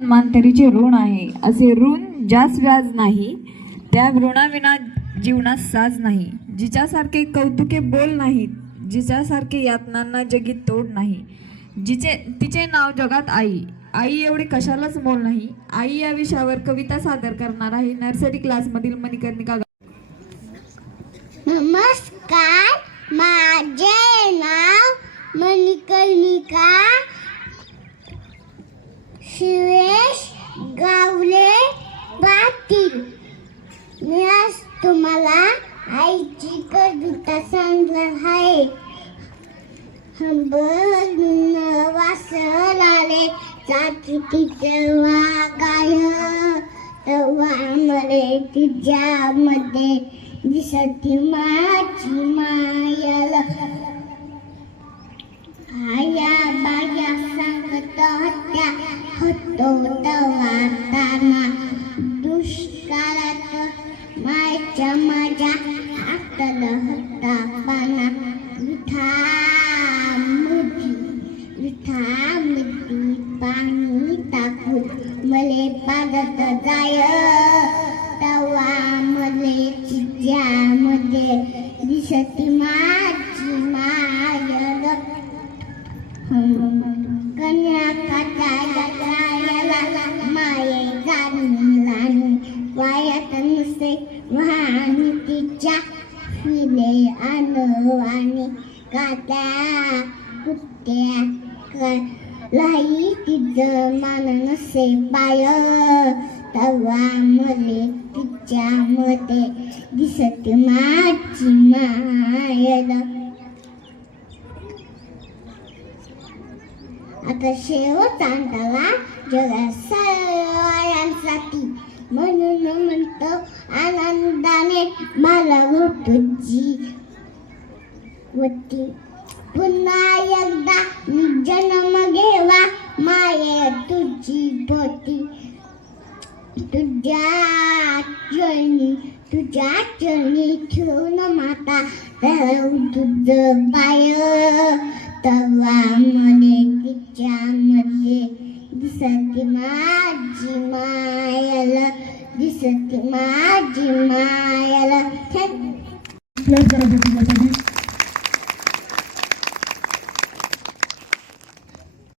जन्मांतरीचे ऋण आहे, असे ऋण ज्यास व्याज नाही, त्या ऋणाविना जीवनास साज नाही. जिच्यासारखे कौतुके बोल नाहीत, जिच्यासारखे यातनांना जगी तोड नाही. तिचे नाव जगात आई. आई एवढे कशालाच मोल नाही. आई या विषयावर कविता सादर करणार आहे नर्सरी क्लासमधील मणिकर्णिका. नमस्कार, माझे नाव मणिकर्णिका शिवेश गावले पाटील. मी आज तुम्हाला आईची कविता सांगणार आहे. हंबरून वासर आले चाची तिच्या गाय, तेव्हा मले तिच्यामध्ये दिसती माझी मायल. आया बाया सांगत होत्या होतो दवाखाना, दुष्काळात मायच्या माझ्या आटलं होता पाना. विठामध्ये पाणी टाकून मले पाजत जाय, तवा मले तिच्यामध्ये दिसती माझी मायल. कन्या काटायला माये जाणी वायात नुसते वाहनी तिच्या फिले आणि काट्या कुत्या लाई तिचं मान नसे पाय, तवा मले तिच्यामध्ये दिसत माझी मायल. आता शेवटचा अंतला जगा सगळ्यांसाठी, म्हणून म्हणतो आनंदाने मला तुझी वती. पुन्हा एकदा जन्म घेवा माये तुझी पोटी. तुझ्या चरणी ठेवून माता तुझं पाय, तवा मले तिच्यामध्ये दिसती माझी मायल, दिसती माझी मायल. थँक्यू.